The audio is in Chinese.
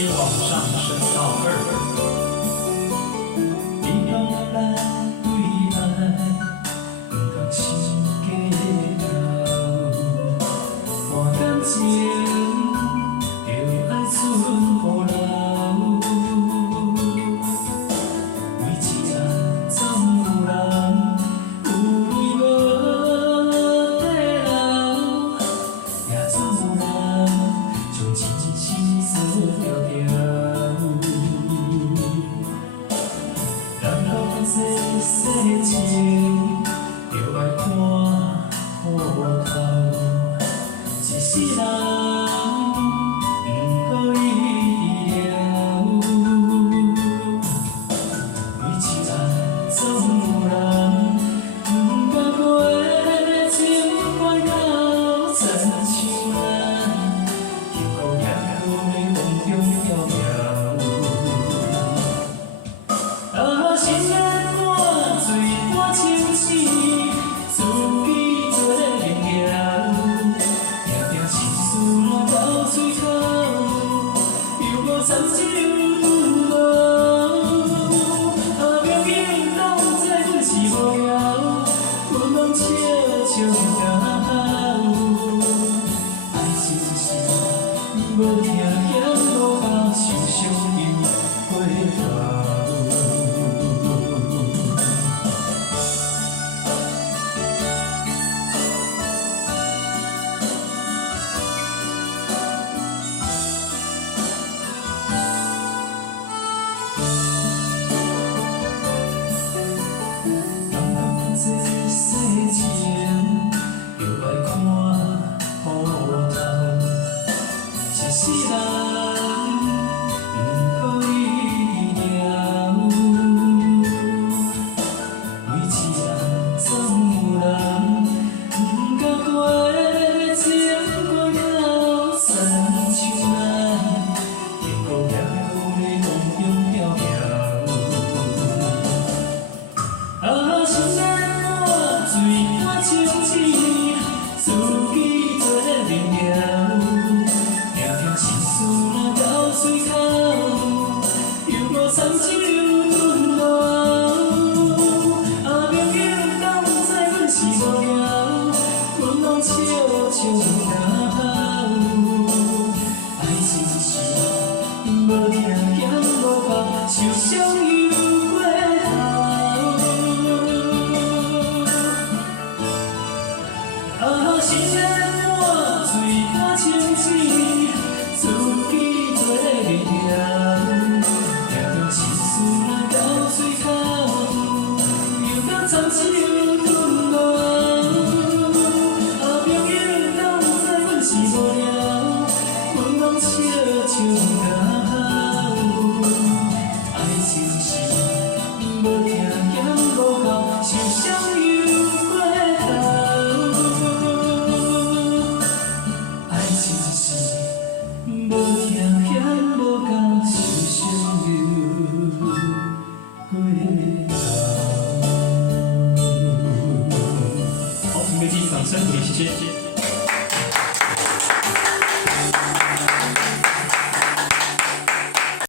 接往上升到2。你拢来对爱，不通心计较，换感情就爱存乎老。每一人总有人有泪无地流，也总有人将真心锁牢牢。人讲世世情，着爱看好透。一世人不可以治疗，每一人总有人不敢过情关到亲像咱，幸福也在梦中飘渺。心眼看水看清醒，自己做明了，定定心事若到嘴口，又无参手顿无。朋友拢知阮是无聊，阮拢笑笑甲好。爱情是无听嫌无够，受伤又回头。这世情着爱看好透，一世人不可以治疗，每一人总有人不敢过情关到亲像咱，幸福也在梦中飘渺。心眼水看清醒，自己做明了，定定心事若到嘴口，又无参手顿无。朋友拢知阮是无聊，阮拢笑笑甲好。爱情是无听嫌无够，受伤又回头。心眼看水看清醒，自己做明了，定定心事若到嘴口，又敢参手顿无。朋友拢知阮是无聊，阮拢笑笑甲好。爱情是无听嫌无够，受伤又回头。爱情是无听嫌无够，受伤又回头。好，请各位继续掌声鼓励，谢谢。